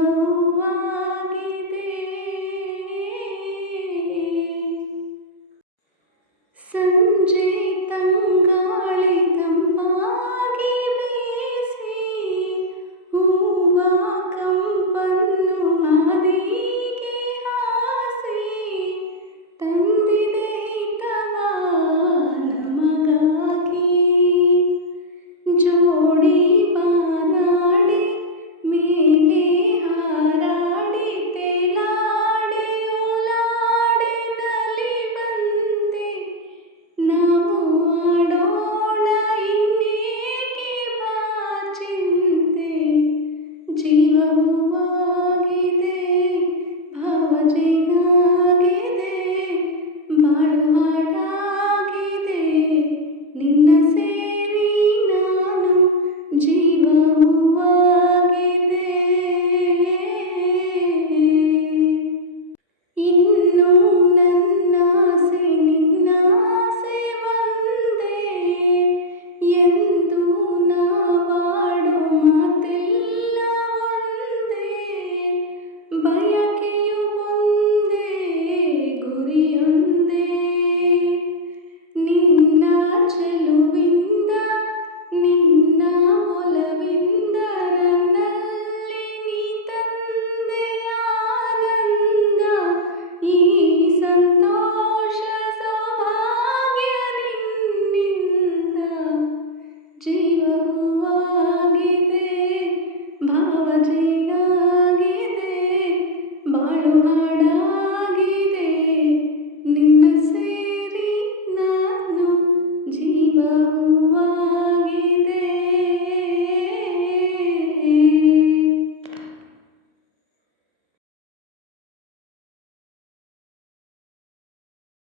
you are.